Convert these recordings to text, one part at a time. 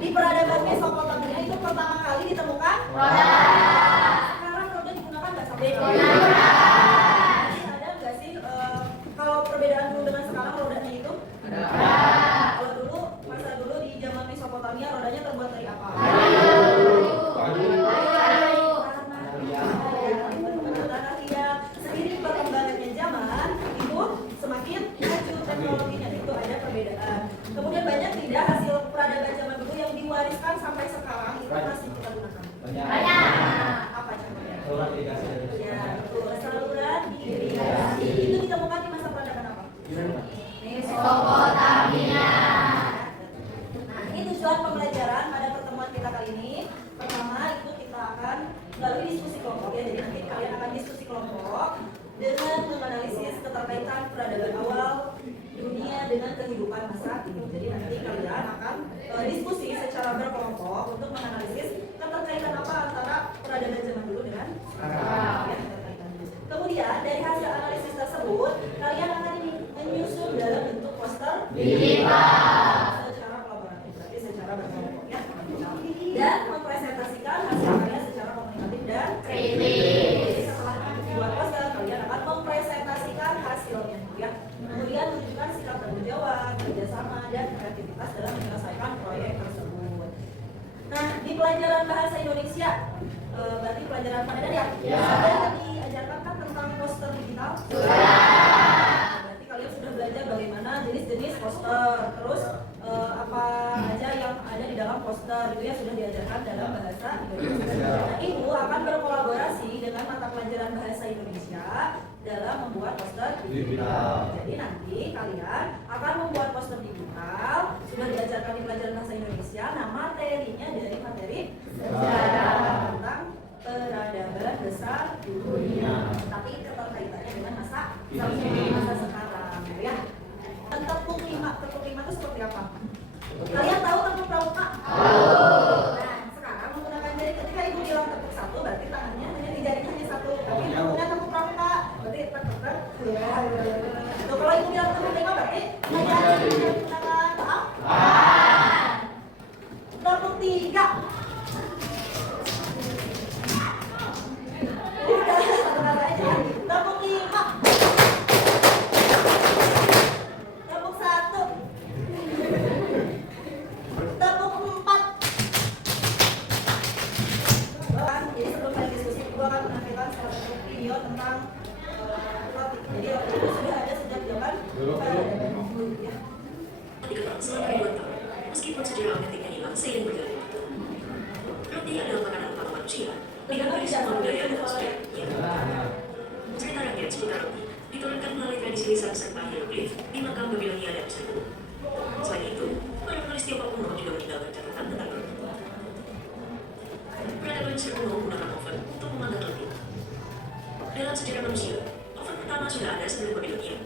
Di peradaban Mesopotamia itu pertama kali ditemukan roda. Sekarang roda digunakan nggak sampai? Ada nggak sih kalau perbedaan dulu dengan sekarang rodanya itu? Kalau dulu masa dulu di zaman Mesopotamia rodanya terbuat dari apa? Seiring perkembangannya zaman itu semakin maju teknologinya, itu ada perbedaan. Kemudian banyak tidak hasil peradaban zaman dulu yang diwariskan sampai sekarang itu masih kita gunakan? Banyak. Apa contohnya? Saluran irigasi. Ya, betul. Saluran irigasi. Itu ditemukan di masa peradaban apa? Mesopotamia. Nah, ini tujuan pembelajaran pada pertemuan kita kali ini. Pertama itu kita akan melalui diskusi kelompok ya. Jadi nanti kalian akan diskusi kelompok dengan menganalisis keterkaitan peradaban awal dunia dengan kehidupan masa kini. Jadi nanti kalian akan diskusi secara berkelompok untuk menganalisis keterkaitan apa antara peradaban zaman dulu dengan sekarang. Ya, kemudian dari hasil analisis tersebut kalian akan menyusun dalam bentuk poster secara kolaboratif, berarti secara berkelompok ya, dan mempresentasikan hasil karya secara komunikatif dan kritis. Setelah membuat poster kalian akan mempresentasikan hasilnya ya. Kemudian menunjukkan sikap tanggung jawab, kerjasama, dan kreativitas dalam menyelesaikan proyek tersebut. Nah, di pelajaran bahasa Indonesia, berarti pelajaran pada ya? Sudah diajarkan kan tentang poster digital? Berarti kalian sudah belajar bagaimana jenis-jenis poster, terus apa aja yang ada di dalam poster itu ya sudah diajarkan dalam bahasa Indonesia. Nah, itu akan berkolaborasi dengan mata pelajaran bahasa Indonesia dalam membuat poster digital. Jadi nanti kalian akan membuat poster digital, sudah diajarkan di pelajaran bahasa Indonesia. Nah, materinya dari materi sejarah tentang peradaban besar dunia. Tapi keterkaitannya dengan masa sekarang, ya. Tepung lima itu seperti apa? Kalian tahu tepung pramuka? Nah, sekarang menggunakan jari. Ketika ibu bilang tepung satu, berarti tangannya hanya di jari hanya satu. Tapi menggunakan tepung pramuka, berarti tekan. Tuh, kalau ibu bilang tepung lima, berarti hanya menggunakan tepung tiga. Udah, sebentar aja. Tepung lima. Tepung satu. Tepung empat. Jadi sebelum saya diskusi, gue akan menampilkan salah satu video tentang topik. Jadi itu sudah ada sejak zaman dulu ya. Dikembang selama ribuan tahun, meskipun sejarah autentiknya hilang seiring berjalannya waktu. Roti adalah makanan utama manusia, dikenal di semua budaya dan sejarah. Cerita rakyat seputar roti diturunkan melalui tradisi lisan serta hieroglif di makam Babilonia dan Mesir kuno. Selain itu, para penulis Tiongkok kuno juga meninggalkan catatan tentang roti. Peradaban Mesir kuno menggunakan oven untuk memanggang roti. Dalam sejarah manusia, oven pertama sudah ada sebelum Babilonia.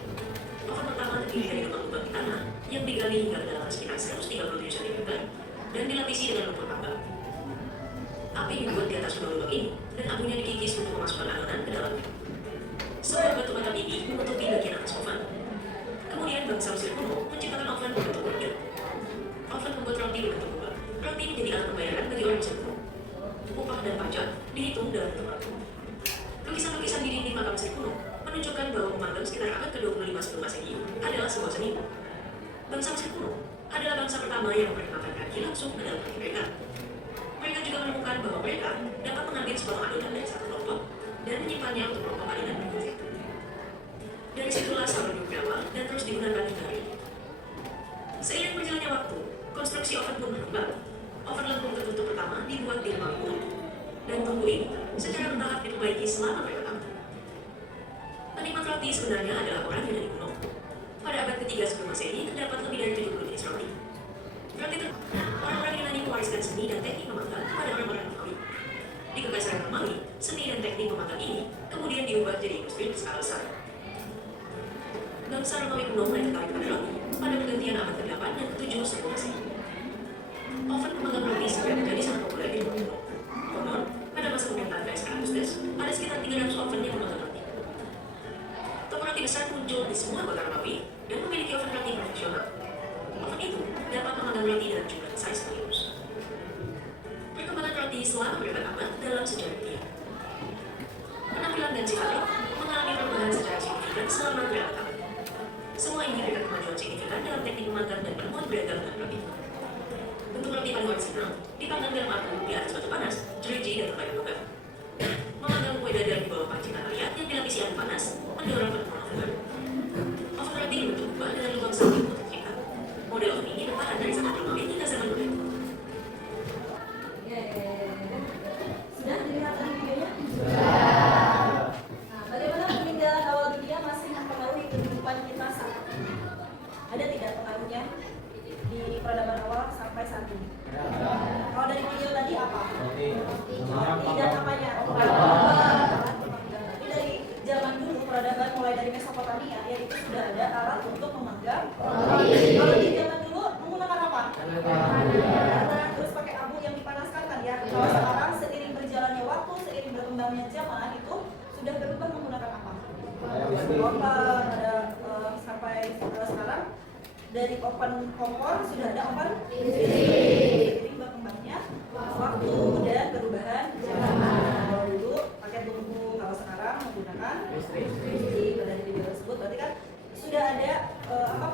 Oven pertama terdiri dari lubang-lubang di tanah yang digali hingga kedalaman sekitar 137 cm dan dilapisi dengan lumpur tambang. Api dibuat di atas lubang-lubang ini dan apinya dikikis untuk memasukkan adonan ke dalamnya. Sebuah batu bata tinggi menutupi bagian atas oven. Kemudian bangsa Mesir kuno menciptakan oven berbentuk bulat. Oven membuat roti berbentuk bulat. Roti menjadi alat pembayaran bagi orang Mesir kuno. Upah dan pajak dihitung dalam bentuk roti. Lukisan-lukisan di dinding makam Mesir kuno menunjukkan bahwa memanggang sekitar abad ke-25 sebelum Masehi adalah sebuah seni. Bangsa Mesir kuno adalah bangsa pertama yang memperkenalkan kaki langsung ke dalam kaki mereka. Mereka juga menemukan bahwa mereka dapat mengambil sebuah adonan dari satu kelompok dan menyimpannya untuk kelompok adonan berikutnya. Dari situlah sampai beberapa dan terus digunakan hingga hari ini. Seiring berjalannya waktu, konstruksi oven pun berkembang. Oven lengkung tertutup pertama dibuat di Romawi kuno, dan tungku ini secara bertahap diperbaiki selama bertahun-tahun. Penikmat roti sebenarnya adalah orang Yunani kuno. Pada abad ketiga sebelum Masehi terdapat lebih dari 70 jenis roti. Roti itu, orang-orang Yunani mewariskan seni dan teknik memanggang kepada orang-orang Romawi. Di Kekaisaran Romawi, seni dan teknik memanggang ini kemudian diubah jadi industri berskala besar. Bangsa Romawi kuno mulai tertarik pada roti pada pergantian abad ke-8 dan ke-7 sebelum Masehi. Oven pemanggang roti segera menjadi sangat populer di Romawi kuno. Konon, pada masa pemerintahan Kaisar Augustus, ada sekitar 300 oven yang memanggang roti. Toko roti besar muncul di semua kota Romawi dan memiliki oven roti profesional. Oven itu dapat memanggang roti dalam jumlah size serius. Perkembangan roti selama berabad-abad dalam sejarah dia. Penampilan dan sifat roti mengalami perubahan secara signifikan selama berabad-abad. Semua ini memberikan kemajuan signifikan dalam teknik memanggang dan penemuan beragam bahan roti. Bentuk roti paling orisinal dipanggang dalam api di atas batu panas, jeruji dan terbayang logam. Memanggang kue dadar di bawah panci kalian yang dilapisi air panas mendorong penemuan oven baru. Oven roti dibentuk kubah dengan lubang samping untuk terikat. Model oven ini bertahan dari zaman Romawi hingga zaman modern. Sudah dilihat tadi videonya? Nah, bagaimana peninggalan awal dunia masih mempengaruhi kehidupan kita saat ini? Ada tidak pengaruhnya di peradaban awal sampai saat ini? Kalau dari video tadi apa? Tidak apanya? Berarti dari zaman dulu peradaban mulai dari Mesopotamia ya itu sudah ada alat untuk memanggang. Kalau di zaman dulu menggunakan apa? Karena terus pakai abu yang dipanaskan kan ya. Kalau sekarang seiring berjalannya waktu, seiring berkembangnya zaman itu sudah berubah menggunakan apa? Oven ada sampai sekarang dari oven kompor sudah ada oven seiring berkembangnya waktu dan perubahan zaman. Kalau dulu pakai tungku, kalau sekarang menggunakan listrik. Dari video tersebut berarti kan sudah ada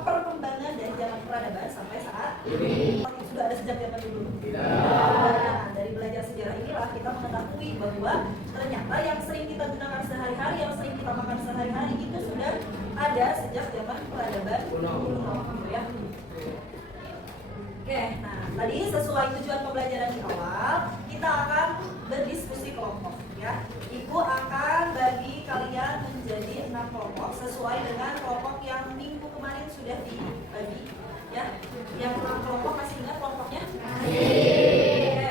perkembangan dari zaman peradaban sampai saat ini. Sudah ada sejak zaman dulu. Nah, dari belajar sejarah inilah kita mengetahui bahwa ternyata yang sering kita gunakan sehari-hari, yang sering kita makan sehari-hari itu sudah ada sejak zaman peradaban kuno ya. Oke, nah tadi sesuai tujuan pembelajaran di awal, kita akan berdiskusi kelompok ya. Ibu akan bagi kalian menjadi 6 kelompok sesuai dengan kelompok yang minggu kemarin sudah dibagi ya. Yang 6 kelompok masih ingat kelompoknya? Oke,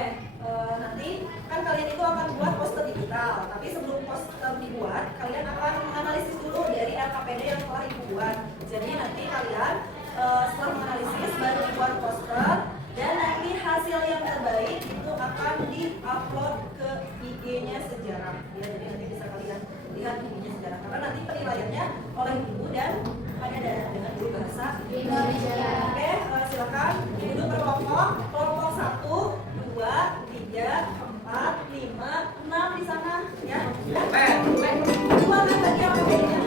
nanti kan kalian itu akan buat poster digital, tapi sebelum poster dibuat, kalian akan menganalisis dulu dari LKPD yang telah ibu buat. Jadi nanti kalian setelah menganalisis baru dibuat poster dan nanti hasil yang terbaik itu akan diupload ke IG-nya sejarah ya, jadi nanti bisa kalian lihat IG-nya sejarah karena nanti penilaiannya oleh ibu dan hanya dengan guru bahasa Indonesia. Oke, silakan duduk berkelompok, kelompok 1, 2, 3, 4, 5, 6 di sana ya. Dua kan bagi LKPD-nya.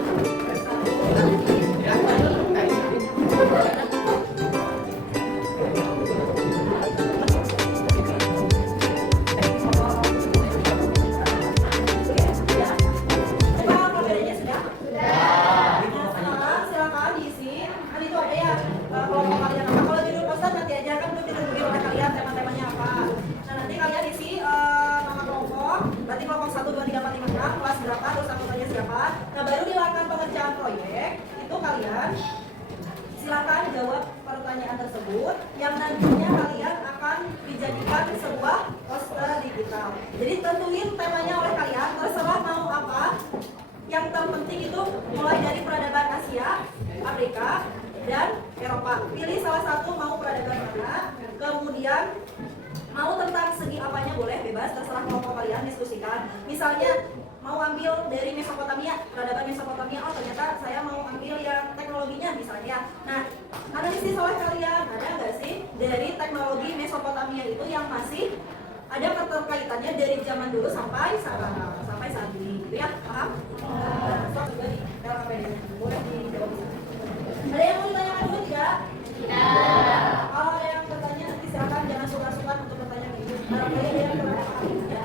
Nah baru dilakukan pengerjaan proyek itu kalian silakan jawab pertanyaan tersebut yang nantinya kalian akan dijadikan sebuah poster digital. Jadi tentuin temanya oleh kalian, terserah mau apa. Yang terpenting itu mulai dari peradaban Asia, Afrika, dan Eropa. Pilih salah satu mau peradaban mana, kemudian mau tentang segi apanya boleh bebas, terserah kelompok kalian diskusikan. Misalnya mau ambil dari Mesopotamia, peradaban Mesopotamia, oh ternyata saya mau ambil yang teknologinya misalnya. Nah, analisis oleh kalian, ada nggak sih dari teknologi Mesopotamia itu yang masih ada keterkaitannya dari zaman dulu sampai sekarang, sampai saat ini, gitu ya, paham? Nah, so juga di LKPD-nya, boleh dijawab. Ada yang mau ditanyakan dulu tidak? Tidak. Kalau ada yang bertanya, nanti silakan jangan suka-suka untuk bertanya gitu. Barangkali ada yang kurang paham, ya.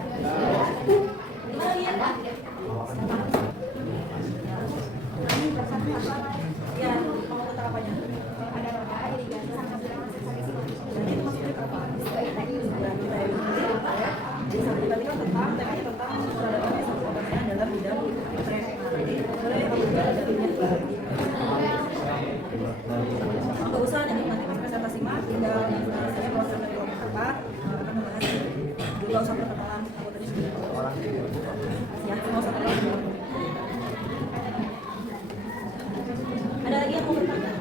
Gimana ya? Ya, mau tentang apanya? Ada roda, irigasi, sama jadi itu maksudnya apa? Jadi sampai tadi kan tentang temanya tentang peradaban Mesopotamia dalam bidang internet. Jadi boleh kamu juga ada dunia nggak usah nanti pas presentasi mah tinggal saya proses dari kelompok apa akan membahas dulu nggak usah perkenalan anggotanya sendiri ya nggak usah perkenalan. Ada lagi yang mau bertanya?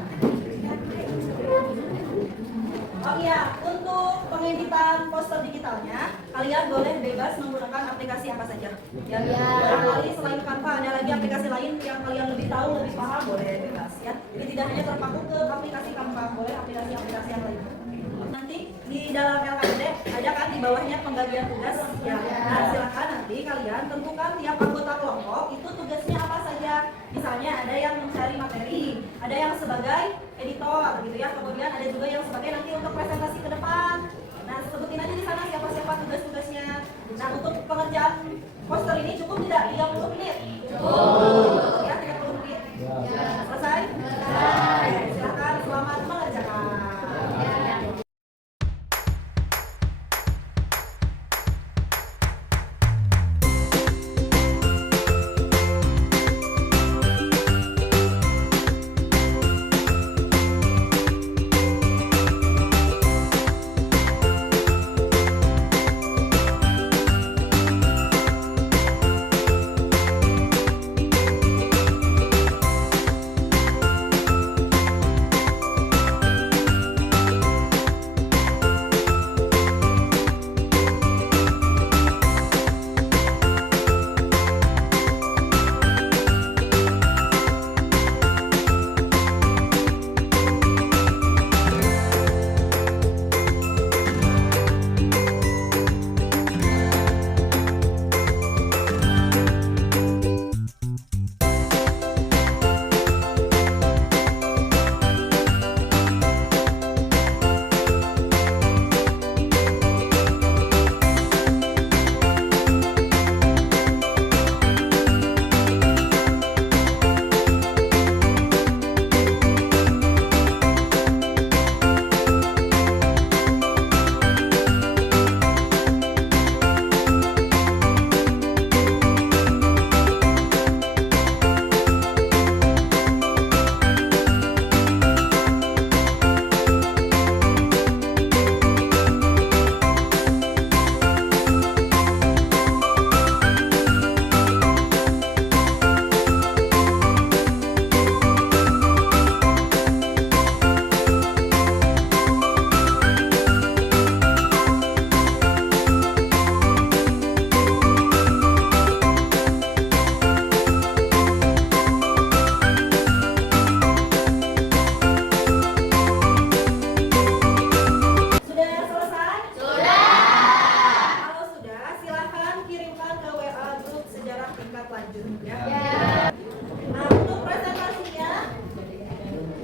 Oh iya, untuk pengeditan poster digitalnya kalian boleh bebas menggunakan aplikasi apa saja. Ya, barangkali selain Canva ada lagi aplikasi lain yang kalian lebih tahu, lebih paham, boleh bebas ya. Jadi tidak hanya terpaku ke aplikasi Canva, boleh aplikasi-aplikasi yang lain. banyak pembagian tugas ya. Nah, silakan nanti kalian tentukan tiap anggota kelompok itu tugasnya apa saja. Misalnya ada yang mencari materi, ada yang sebagai editor gitu ya. Kemudian ada juga yang sebagai nanti untuk presentasi ke depan. Nah, sebutin aja di sana siapa-siapa tugas-tugasnya. Nah, untuk pengerjaan poster ini cukup tidak 30 menit? Cukup. Ya, 30 menit. Selesai? Oke, silakan selamat mengerjakan.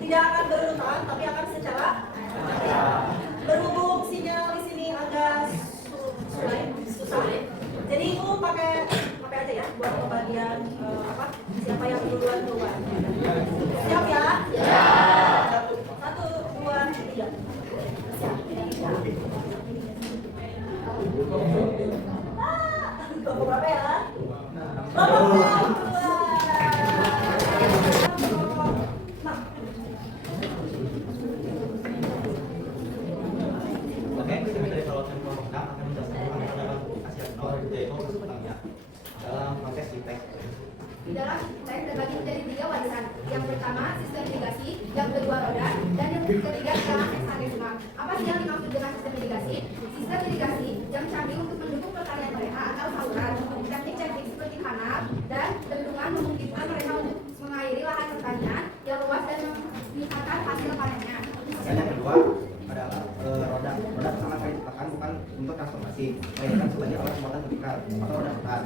Tidak akan berurutan, tapi akan secara berhubung sinyal di sini agak susah. Jadi itu pakai aja ya buat pembagian siapa yang duluan. Siap ya? Ya. 1, 2, 3. Siap. Kelompok berapa ya? Kelompok dalam proses IPTEK. Di dalam IPTEK terbagi menjadi 3 warisan. Yang pertama sistem irigasi, yang kedua roda, dan yang ketiga adalah hexadesimal. Apa sih yang dimaksud dengan sistem irigasi? Sistem irigasi yang canggih untuk mendukung pertanian mereka atau saluran, teknik-teknik seperti kanal dan bendungan memungkinkan mereka untuk mengairi lahan pertanian yang luas dan meningkatkan hasil panennya. Dan yang kedua adalah roda. Roda pertama kali diciptakan bukan untuk transformasi, melainkan sebagai alat pembuatan tepikal atau roda pekat.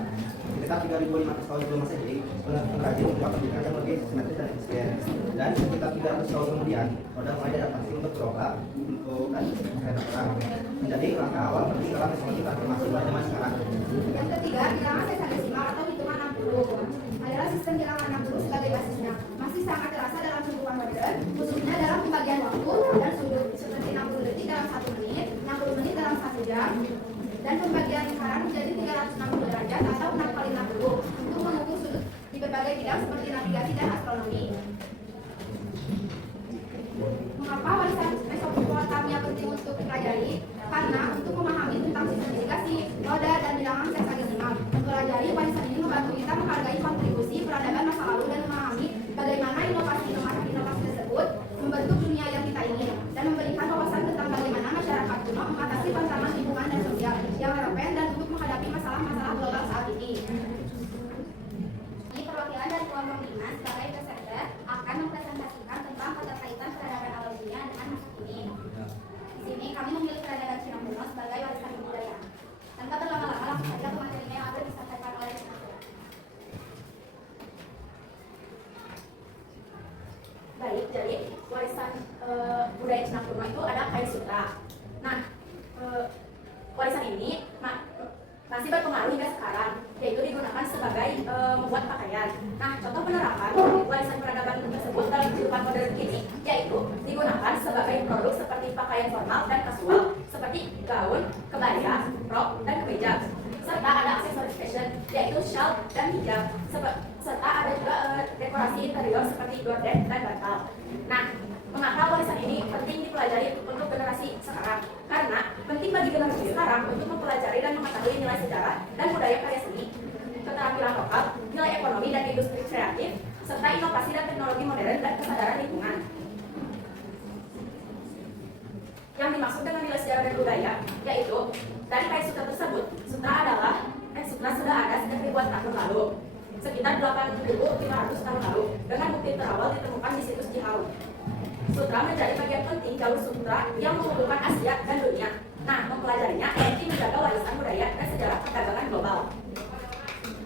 Sekitar 3.500 tahun sebelum Masehi, pengrajin membuat tepikal yang lebih simetris dan efisien. Dan sekitar 300 tahun kemudian, roda mulai diadaptasi untuk gerobak, untuk kereta perang. Menjadi langkah awal pertikalan teknologi transformasi pada zaman sekarang. Yang ketiga, bilangan hexadesimal atau hitungan 60 adalah sistem bilangan 60 sebagai basisnya. Masih sangat terasa dalam kehidupan modern, khususnya dalam pembagian waktu dan sudut, seperti 60 detik dalam 1 menit, 60 menit dalam 1 jam, dan pembagian lingkaran menjadi 360 derajat atau 6 kali 60 untuk mengukur sudut di berbagai bidang seperti navigasi dan astronomi. Mengapa warisan Mesopotamia penting untuk dipelajari? Karena untuk memahami tentang sistem irigasi, roda, dan bilangan hexadesimal, mempelajari warisan ini membantu kita menghargai kontribusi peradaban masa lalu dan memahami bagaimana inovasi tersebut membentuk dunia yang kita ingin dan memberikan wawasan tentang bagaimana masyarakat kuno mengatasi tantangan lingkungan dan sosial yang relevan dan untuk menghadapi masalah-masalah global saat ini. Ini perwakilan dari kelompok 5 sebagai presenter akan mempresentasikan tentang keterkaitan peradaban awal dunia dengan masa kini. Di sini kami memilih peradaban Cina kuno sebagai warisan budaya. Nah, warisan ini masih berpengaruh hingga sekarang, yaitu digunakan sebagai membuat pakaian. Nah, contoh penerapan warisan peradaban tersebut dalam kehidupan modern kini, yaitu digunakan sebagai produk seperti pakaian formal dan kasual, seperti gaun, kebaya, rok, dan kemeja. Serta ada aksesoris fashion, yaitu shawl dan hijab. Serta ada juga dekorasi interior seperti gorden dan bantal. Nah, mengapa warisan ini penting dipelajari untuk generasi sekarang? Karena penting bagi generasi sekarang untuk mempelajari dan mengetahui nilai sejarah dan budaya karya seni, keterampilan lokal, nilai ekonomi dan industri kreatif, serta inovasi dan teknologi modern dan kesadaran lingkungan. Yang dimaksud dengan nilai sejarah dan budaya, yaitu dari kain sutra tersebut, sutra sudah ada sejak ribuan tahun lalu, sekitar 8.500 tahun lalu, dengan bukti terawal ditemukan di situs Jihau. Sutra menjadi bagian penting jalur sutra yang menghubungkan Asia dan dunia. Nah, mempelajarinya penting menjaga warisan budaya dan sejarah perdagangan global.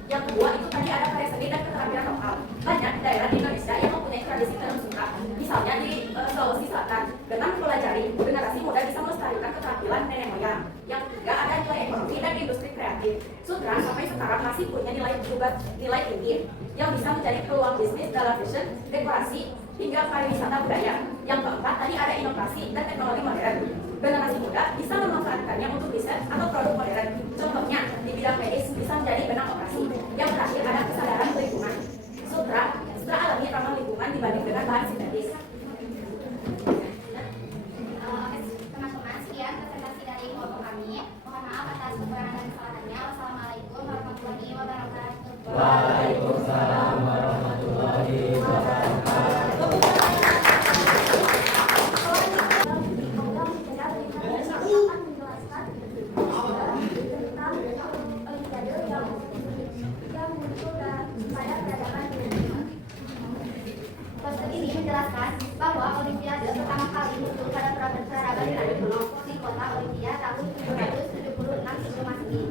Yang kedua itu tadi ada karya seni dan keterampilan lokal. Banyak daerah di Indonesia yang mempunyai tradisi tenun sutra. Misalnya di Sulawesi Selatan, dengan mempelajari, generasi muda bisa melestarikan keterampilan nenek moyang. Yang ketiga ada nilai ekonomi dan industri kreatif. Sutra sampai sekarang masih punya nilai tinggi yang bisa menjadi peluang bisnis dalam fashion, dekorasi, hingga pariwisata budaya. Yang keempat tadi ada inovasi dan teknologi modern. Generasi muda bisa memanfaatkannya untuk riset atau produk modern. Contohnya di bidang medis bisa menjadi benang operasi. Yang terakhir ada kesadaran lingkungan. Sutra alami ramah lingkungan dibanding dengan bahan sintetis. Teman-teman, sekian presentasi dari kelompok kami. Mohon maaf atas kekurangan dan kesalahannya. Wassalamualaikum warahmatullahi wabarakatuh. Waalaikumsalam warahmatullahi wabarakatuh. Poster ini menjelaskan bahwa Olimpiade pertama kali muncul pada peradaban Yunani kuno di kota Olimpia tahun 776 sebelum Masehi.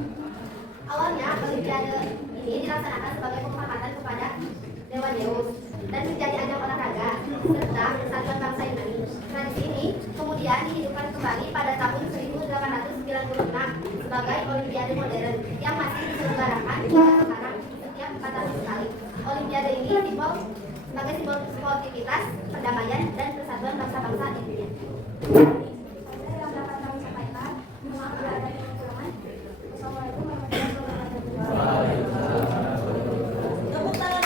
Awalnya Olimpiade ini dilaksanakan sebagai penghormatan kepada dewa Zeus dan menjadi ajang olahraga serta persatuan bangsa Yunani. Tradisi ini kemudian dihidupkan kembali pada tahun 1896 sebagai Olimpiade modern yang masih diselenggarakan hingga sekarang setiap 4 tahun sekali. Olimpiade ini sebagai simbol sportivitas, perdamaian, dan persatuan bangsa-bangsa di dunia. Yang dapat kami sampaikan, mohon bila ada kekurangan. Wassalamualaikum warahmatullahi wabarakatuh. Tepuk tangan.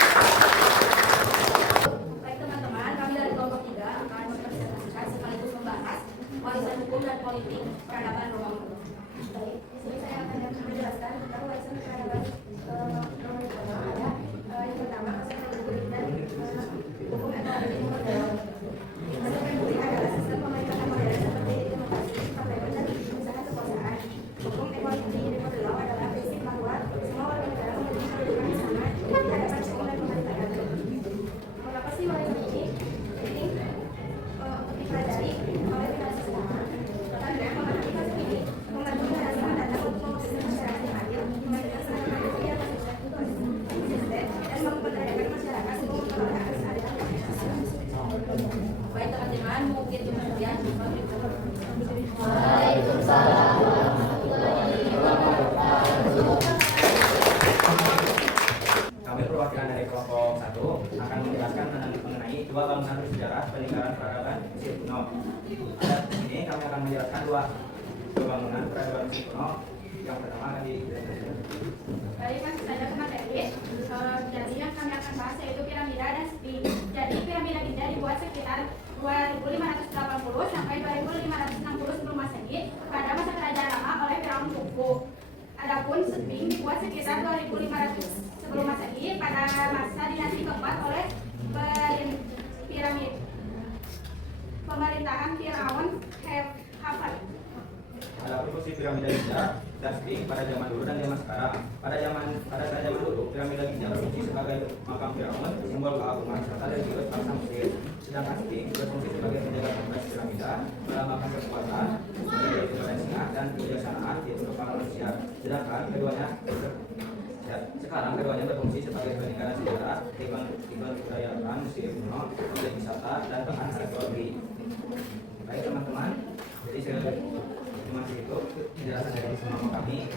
Baik teman-teman, kami dari kelompok 3 akan mempresentasikan sekaligus membahas warisan hukum dan politik peradaban Roma kuno. Baik, di sini saya akan menjelaskan tentang warisan peradaban Roma kuno. Ada yang pertama, konsep politik dan hukum ekonomi modern. Konsep politik adalah sistem pemerintahan modern seperti demokrasi, parlemen, dan pengusahaan kekuasaan. Hukum ekonomi adalah prinsip bahwa semua warga negara memiliki kedudukan yang sama di hadapan hukum dan pemerintahan. Mengapa sih warisan ini penting untuk dipelajari oleh generasi sekarang? Karena memahami konsep ini membantu generasi mendatang untuk menghasilkan masyarakat yang adil, menghasilkan standar manusia yang konsisten, dan memperdayakan masyarakat untuk mengelola kesehatan. Baik teman-teman, mungkin kemudian Waalaikumsalam warahmatullahi wabarakatuh. Kami perwakilan dari kelompok 1 akan menjelaskan mengenai dua bangunan bersejarah peninggalan peradaban Mesir kuno. Ini kami akan menjelaskan dua bangunan peradaban Mesir kuno. Yang pertama akan dijelaskan. Baik, masih saja ke materi. Jadi yang kami akan bahas yaitu piramida dan Sphinx. Jadi piramida Giza dibuat sekitar 2580 sampai 2560 sebelum Masehi pada masa kerajaan lama oleh Firaun Khufu. Adapun Sphinx dibuat sekitar 2500 sebelum Masehi pada masa dinasti keempat oleh pemerintahan Firaun Khafre. Ada fungsi piramida Giza dan Sphinx pada zaman dulu dan zaman sekarang. Pada zaman dulu, piramida Giza berfungsi sebagai makam Firaun, simbol keagungan serta dari bangsa Mesir. Sedangkan Sphinx berfungsi sebagai penjaga kompleks piramida, melambangkan kekuatan, independensinya dan kebijaksanaan di untuk para manusia. Sedangkan sekarang keduanya berfungsi sebagai peninggalan sejarah, ikon kebudayaan Mesir kuno, objek wisata dan bahan arkeologi. Baik teman-teman, jadi sekali lagi Cuma itu penjelasan dari semua kami.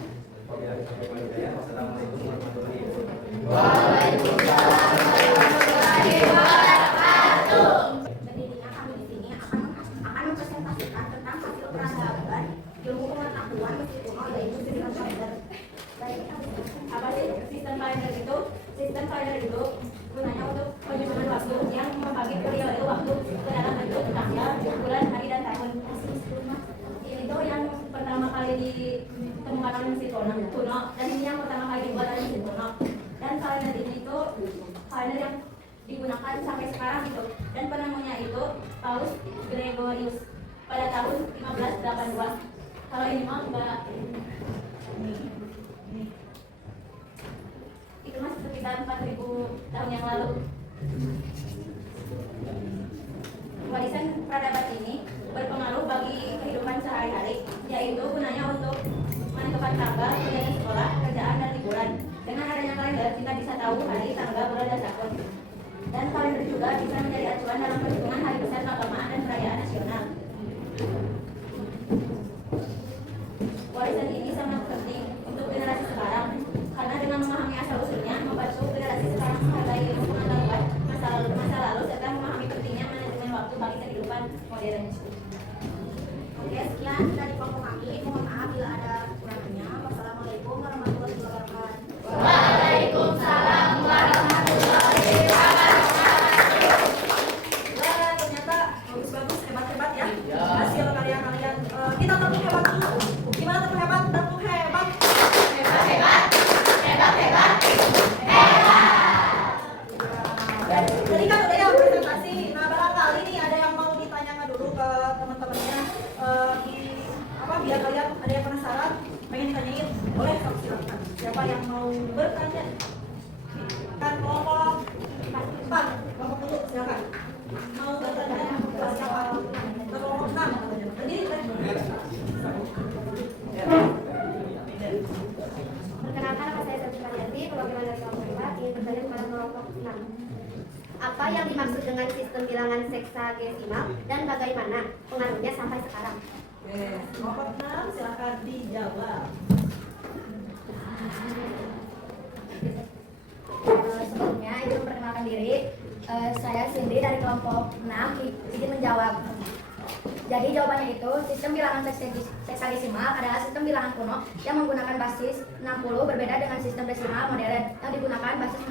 Wabillahi taufiq wal hidayah. Wassalamualaikum warahmatullahi wabarakatuh. Waalaikumsalam warahmatullahi wabarakatuh. Berdirinya kami di sini akan mempresentasikan tentang hasil peradaban ilmu pengetahuan meski kuno yaitu sistem kalender. Baik, Apa sih sistem kalender itu? Sistem kalender itu gunanya untuk penyusunan waktu yang membagi periode waktu ke dalam bentuk tanggal, bulan, hari, dan tahun. Ini tuh yang pertama kali ditemukan oleh mesin kuno, dan ini yang pertama kali dibuat oleh mesin kuno. Dan kalender ini itu kalender yang digunakan sampai sekarang itu, dan penemunya itu Paus Gregorius pada tahun 1582. Kalau ini mah enggak itu mas sekitar 4000 tahun yang lalu. Warisan peradaban ini berpengaruh bagi kehidupan sehari-hari, yaitu gunanya untuk menentukan tanggal, kegiatan sekolah, kerjaan, dan liburan. Dengan adanya kalender, kita bisa tahu hari, tanggal, bulan, dan tahun. Dan kalender juga bisa menjadi acuan dalam perhitungan hari besar keagamaan dan perayaan nasional. Warisan ini sangat penting untuk generasi sekarang, karena dengan memahami asal-usulnya, membantu generasi sekarang menghargai ilmu pengetahuan masa lalu serta memahami pentingnya manajemen waktu bagi kehidupan modern. oke, sekian dari kelompok kami. Mohon maaf bila ada kekurangannya. Wassalamualaikum warahmatullahi wabarakatuh. Waalaikumsalam warahmatullahi wabarakatuh. Wah, ternyata bagus-bagus, hebat-hebat ya hasil karya-kalian. Kita tepuk hebat dulu. Gimana tepuk hebat? Tepuk hebat. Hebat, hebat, hebat, hebat. Tadi kan udah ya presentasi. Nah, barangkali nih ada yang mau ditanyakan dulu ke teman-temannya. Biar kalian ada yang penasaran, pengen ditanyain, boleh silakan. Siapa yang mau bertanya? Kan kelompok 4, kelompok dulu silakan. Mau bertanya ke siapa? Ke kelompok 6. Berdiri kan? Perkenalkan, nama saya Sati Marianti, perwakilan dari kelompok 4, ingin bertanya kepada kelompok 6. Apa yang dimaksud dengan sistem bilangan seksagesimal dan bagaimana pengaruhnya sampai sekarang? Oke, kelompok 6 silakan dijawab. Sebelumnya itu memperkenalkan diri, saya Cindy dari kelompok 6 izin menjawab. Jadi jawabannya itu sistem bilangan seksagesimal adalah sistem bilangan kuno yang menggunakan basis 60 berbeda dengan sistem desimal modern yang digunakan basis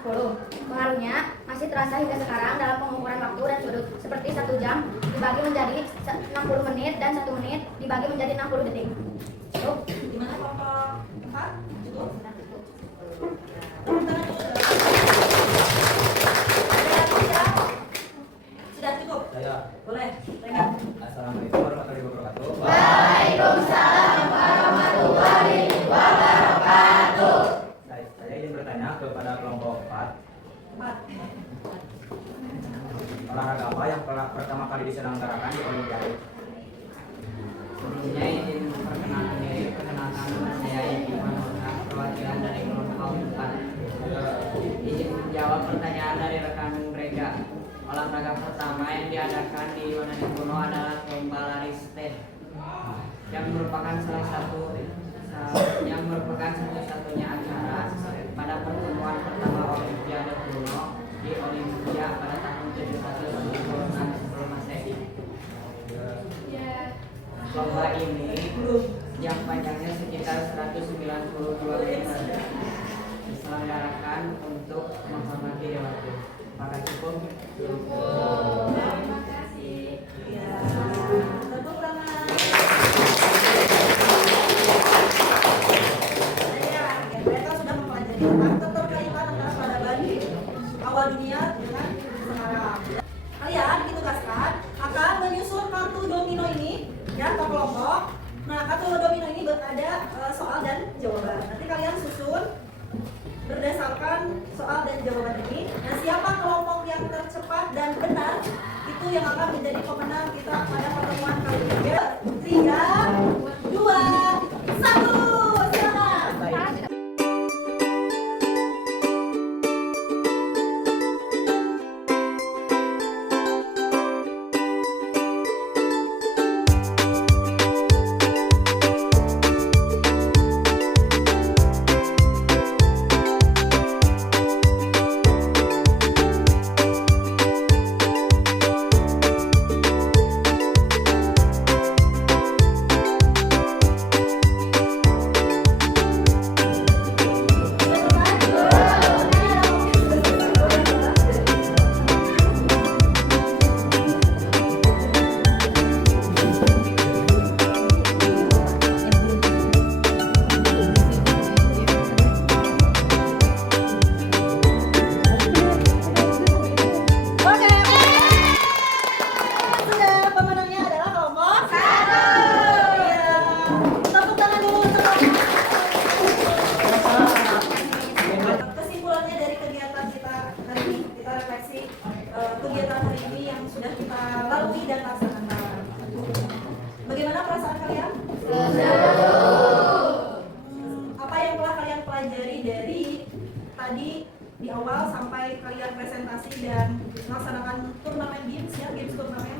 10. Pengaruhnya masih terasa hingga sekarang dalam pengukuran waktu dan sudut, seperti 1 jam dibagi menjadi 60 menit dan 1 menit dibagi menjadi 60 detik. Cukup. Gimana kelompok 4? Cukup? Sudah cukup? Saya. Boleh, Rengat. Assalamualaikum warahmatullahi wabarakatuh. Waalaikumsalam warahmatullahi wabarakatuh. Saya ingin bertanya kepada kelompok 4. 4. Olahraga apa yang pertama kali diselenggarakan di Olimpiade? Sebelumnya izin memperkenalkan diri, perkenalkan nama saya Iman Musa, perwakilan dari kelompok 4. Izin menjawab pertanyaan dari rekan mereka. Olahraga pertama yang diadakan di Yunani kuno adalah lomba lari step, yang merupakan satu-satunya acara pada pertemuan pertama Olimpiade kuno di Olimpia pada tahun 71 sebelum Masehi. Lomba ini yang panjangnya sekitar 192 meter diselenggarakan untuk menghormati Dewata. Maka cukup. Terima kasih. Ya. Tepuk tangan. Mereka sudah mempelajari tentang keterkaitan antara peradaban awal dunia dengan sekarang. Kalian ditugaskan akan menyusun kartu domino ini ya ke kelompok. Nah, kartu domino ini ada soal dan jawaban. Nanti kalian susun berdasarkan soal dan jawaban ini. Nah, siapa kelompok yang tercepat dan benar itu yang akan menjadi pemenang kita pada pertemuan kali ini. 3, 2, 1, silakan. kalian? Apa yang telah kalian pelajari dari tadi di awal sampai kalian presentasi dan melaksanakan turnamen games ya, games turnamen?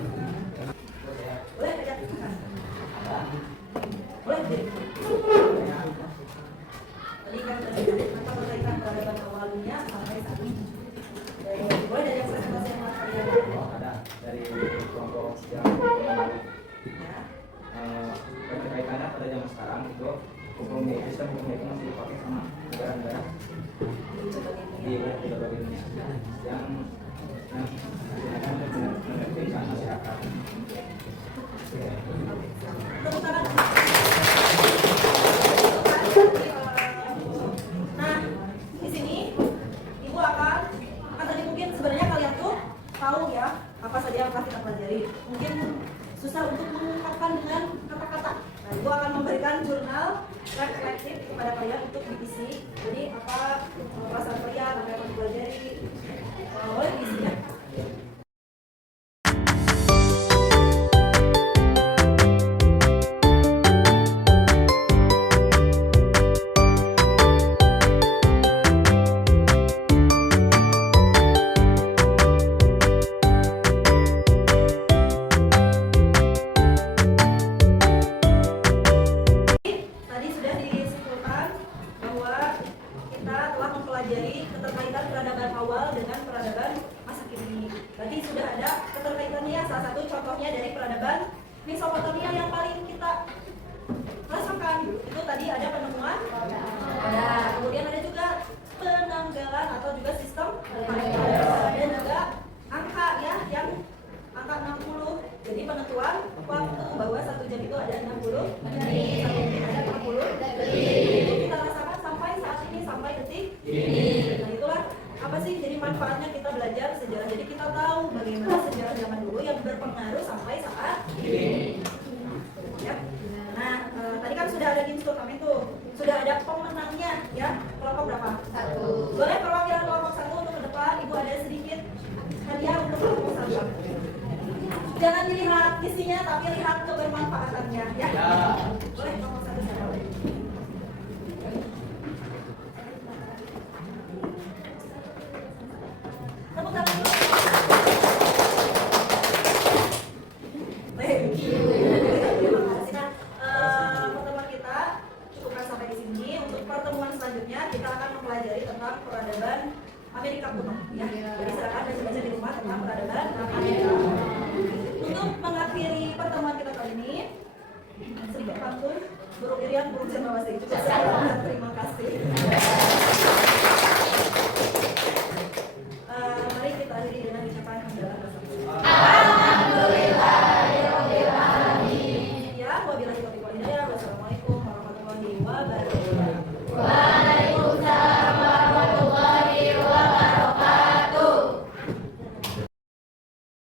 Boleh ajak? Boleh deh. Tadi kan apa berkaitan peradaban awalnya sampai saat ini. Boleh ajak presentasi yang kalian? Ada dari kelompok yang Ya. berkaitannya pada zaman sekarang itu sistem hukum itu masih dipakai sama negara-negara di berbagai dunia yang digunakan untuk menertibkan masyarakat. Tepuk tangan. Nah, di sini Ibu akan tadi mungkin sebenarnya kalian tuh tahu ya apa saja yang akan kita pelajari. Mungkin susah untuk mengungkapkan dengan kata-kata. Nah, Ibu akan memberikan jurnal reflektif kepada kalian untuk diisi. Jadi apa perasaan kalian, apa yang dipelajari, boleh diisi ya. Tadi sudah disimpulkan bahwa kita telah mempelajari keterkaitan peradaban awal dengan peradaban masa kini. Berarti sudah ada keterkaitannya. Salah satu contohnya dari peradaban Mesopotamia yang paling kita rasakan itu tadi ada penemuan, ada kemudian ada juga penanggalan atau juga sistem dan juga angka ya yang angka 60. Jadi penentuan waktu bahwa 1 jam itu ada 60 menit, 1 menit ada 60 detik. Itu kita rasakan sampai saat ini, sampai detik ini. Nah itulah apa sih jadi manfaatnya kita belajar sejarah. Jadi kita tahu bagaimana sejarah zaman dulu yang berpengaruh sampai saat ini. Ya. Nah tadi kan sudah ada games turnamen tuh, sudah ada pemenangnya ya. Kelompok berapa? 1. Boleh perwakilan kelompok 1 untuk ke depan. Ibu ada sedikit hadiah untuk kelompok 1. Jangan dilihat isinya, tapi lihat kebermanfaatannya ya. Boleh kelompok 1 siapa? Tepuk tangan dulu. Thank you. Terima kasih. Nah, pertemuan kita cukupkan sampai di sini. Untuk pertemuan selanjutnya kita akan mempelajari tentang peradaban Amerika kuno. Ya. Jadi silakan baca-baca di rumah tentang peradaban Amerika kuno. Untuk mengakhiri pertemuan kita kali ini, sedikit pantun, Guru Irian, Guru Cendrawasih. Terima kasih.